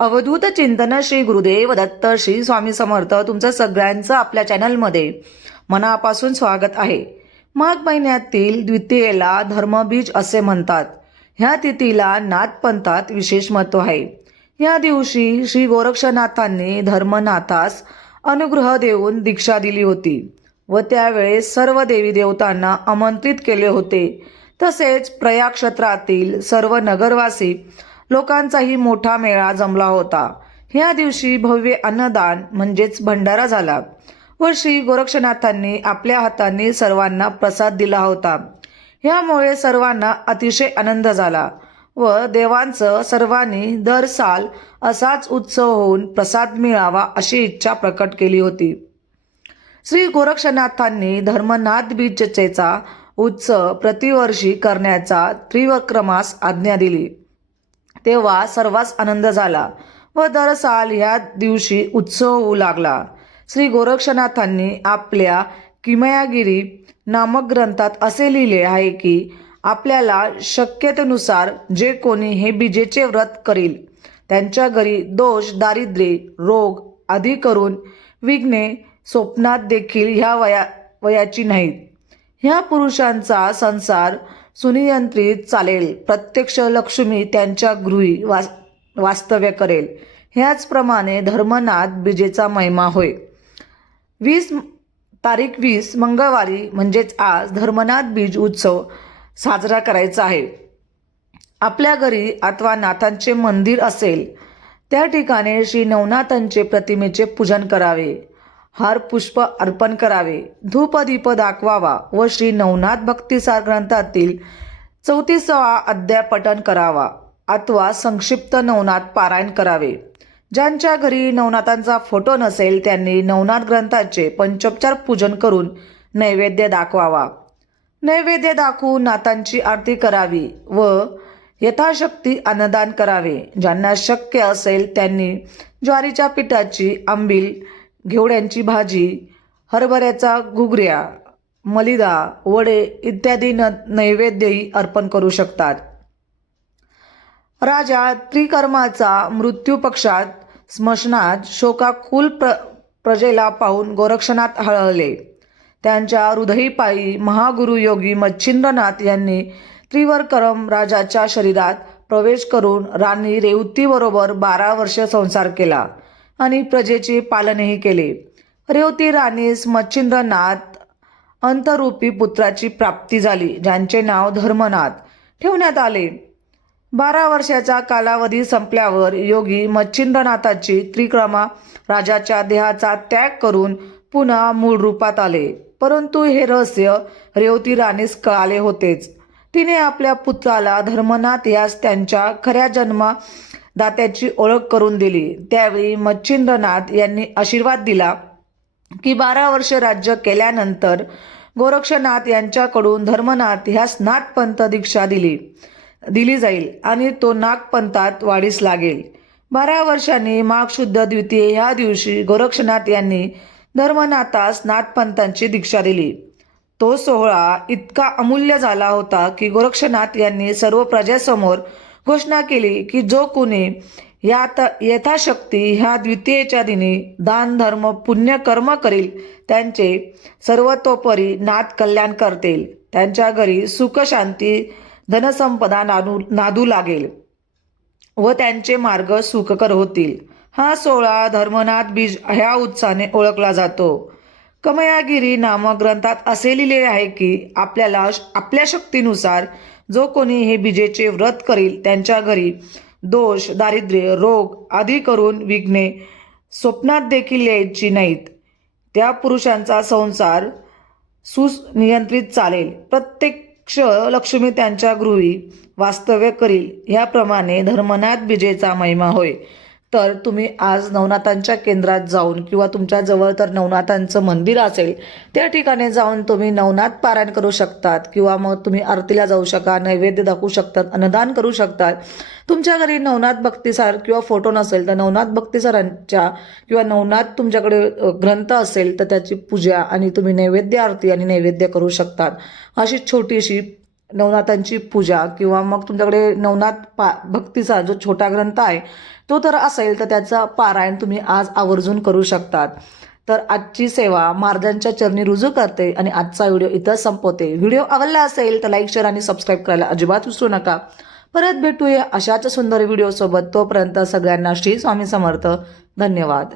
अवधूत चिंतन श्री गुरुदेव दत्त श्री स्वामी समर्थ तुमचं सगळ्यांचं आपल्या चॅनलमध्ये मनापासून स्वागत आहे. माघ महिन्यातील द्वितीयेला धर्मबीज असे म्हणतात. ह्या तिथीला नाथपंथात विशेष महत्त्व आहे. या दिवशी श्री गोरक्षनाथांनी धर्मनाथास अनुग्रह देऊन दीक्षा दिली होती व त्यावेळेस सर्व देवी देवतांना आमंत्रित केले होते. तसेच प्रयाग क्षेत्रातील सर्व नगरवासी लोकांचाही मोठा मेळा जमला होता. ह्या दिवशी भव्य अन्नदान म्हणजेच भंडारा झाला. व श्री गोरक्षनाथांनी आपल्या हातांनी सर्वांना प्रसाद दिला होता. ह्यामुळे सर्वांना अतिशय आनंद झाला व देवांचं सर्वांनी दर साल असाच उत्सव होऊन प्रसाद मिळावा अशी इच्छा प्रकट केली होती. श्री गोरक्षनाथांनी धर्मनाथ बीजचेचा उत्सव प्रतिवर्षी करण्याचा त्रिवक्रमास आज्ञा दिली. तेव्हा सर्वांस आनंद झाला व दरसाल ह्या दिवशी उत्सव होऊ लागला. श्री गोरक्षनाथांनी आपल्या किमयागिरी नामक ग्रंथात असे लिहिले आहे की आपल्याला शक्यतेनुसार जे कोणी हे बीजेचे व्रत करील त्यांच्या घरी दोष दारिद्र्य रोग आदी करून विघ्ने स्वप्नात देखील ह्या वया वयाची नाहीत. ह्या पुरुषांचा संसार सुनियंत्रित चालेल. प्रत्यक्ष लक्ष्मी त्यांच्या गृही वास वास्तव्य करेल. ह्याचप्रमाणे धर्मनाथ बीजेचा महिमा होय. वीस तारीख वीस मंगळवारी म्हणजेच आज धर्मनाथ बीज उत्सव साजरा करायचा आहे. आपल्या घरी अथवा नाथांचे मंदिर असेल त्या ठिकाणी श्री नवनाथांचे प्रतिमेचे पूजन करावे. हार पुष्प अर्पण करावे. धूपदीप दाखवावा व श्री नवनाथ भक्तिसार ग्रंथातील चौतीसावा अध्याय पठण करावा. अथवा संक्षिप्त नवनाथ पारायण करावे. ज्यांच्या घरी नवनाथांचा फोटो नसेल त्यांनी नवनाथ ग्रंथाचे पंचोपचार पूजन करून नैवेद्य दाखवावा. नैवेद्य दाखवून नाथांची आरती करावी व यथाशक्ती अन्नदान करावे. ज्यांना शक्य असेल त्यांनी ज्वारीच्या पिठाची आंबील घेवड्यांची भाजी हरभऱ्याचा घुगऱ्या मलिदा वडे इत्यादी न नैवेद्यही अर्पण करू शकतात. राजा त्रिकर्माचा मृत्यू पक्षात स्मशनात शोकाकुल प्र प्रजेला पाहून गोरक्षनाथ हळहळले. त्यांच्या हृदयीपायी महागुरु योगी मच्छिंद्रनाथ यांनी त्रिवरकरम राजाच्या शरीरात प्रवेश करून राणी रेवतीबरोबर बारा वर्ष संसार केला. आणि प्रजेचे पालनही केले. रेवती राणीस मच्छिंद्रनाथ अंतरूपी पुत्राची प्राप्ती झाली ज्यांचे नाव धर्मनाथ ठेवण्यात आले. बारा वर्षाचा कालावधी संपल्यावर योगी मच्छिंद्रनाथाची त्रिक्रमा राजाच्या देहाचा त्याग करून पुन्हा मूळ रूपात आले. परंतु हे रहस्य रेवती राणीस कळाले होतेच. तिने आपल्या पुत्राला धर्मनाथ यास त्यांच्या खऱ्या जन्मा दात्याची ओळख करून दिली. त्यावेळी मच्छिंद्रनाथ यांनी आशीर्वाद दिला की बारा वर्ष राज्य केल्यानंतर गोरक्षनाथ यांच्याकडून धर्मनाथ ह्यास नाथपंथ दीक्षा दिली दिली जाईल आणि तो नागपंथात वाढीस लागेल. बारा वर्षांनी माघ शुद्ध द्वितीय ह्या दिवशी गोरक्षनाथ यांनी धर्मनाथास नाथपंथांची दीक्षा दिली. तो सोहळा इतका अमूल्य झाला होता की गोरक्षनाथ यांनी सर्व प्रजेसमोर घोषणा केली की जो कोणी यात यथाशक्ती ह्या द्वितीयेच्या दिनी दान धर्म पुण्य कर्म करील त्यांचे सर्वतोपरी नाथ कल्याण करतील. त्यांच्या घरी सुख शांती धनसंपदा नादू नादू लागेल व त्यांचे मार्ग सुखकर होतील. हा सोहळा धर्मनाथ बीज ह्या उत्साहाने ओळखला जातो. कमयागिरी नामक ग्रंथात असे लिहिले आहे की आपल्याला आपल्या शक्तीनुसार जो कोणी हे बीजेचे व्रत करील त्यांच्या घरी दोष दारिद्र्य रोग आदी करून विघ्ने स्वप्नात देखील यायची नाहीत. त्या पुरुषांचा संसार सुनियंत्रित चालेल. प्रत्यक्ष लक्ष्मी त्यांच्या गृही वास्तव्य करील. याप्रमाणे धर्मनाथ बीजेचा महिमा होय. तर तुम्ही आज नवनाथांच्या केंद्रात जाऊन किंवा तुमच्या जवळ तर नवनाथांचं मंदिर असेल त्या ठिकाणी जाऊन तुम्ही नवनाथ पारायण करू शकतात किंवा मग तुम्ही आरतीला जाऊ शका नैवेद्य दाखवू शकतात अन्नदान करू शकतात. तुमच्या घरी नवनाथ भक्तिसार किंवा फोटो नसेल तर नवनाथ भक्तीसारांच्या किंवा नवनाथ तुमच्याकडे ग्रंथ असेल तर त्याची पूजा आणि तुम्ही नैवेद्य आरती आणि नैवेद्य करू शकतात. अशी छोटीशी नवनाथांची पूजा किंवा मग तुमच्याकडे नवनाथ पा भक्तीचा जो छोटा ग्रंथ आहे तो तर असेल तर त्याचा पारायण तुम्ही आज आवर्जून करू शकतात. तर आजची सेवा महाराजांच्या चरणी रुजू करते आणि आजचा व्हिडिओ इथं संपवते. व्हिडिओ आवडला असेल तर लाईक शेअर आणि सबस्क्राईब करायला अजिबात विसरू नका. परत भेटूया अशाच सुंदर व्हिडिओसोबत. तोपर्यंत सगळ्यांना श्री स्वामी समर्थ. धन्यवाद.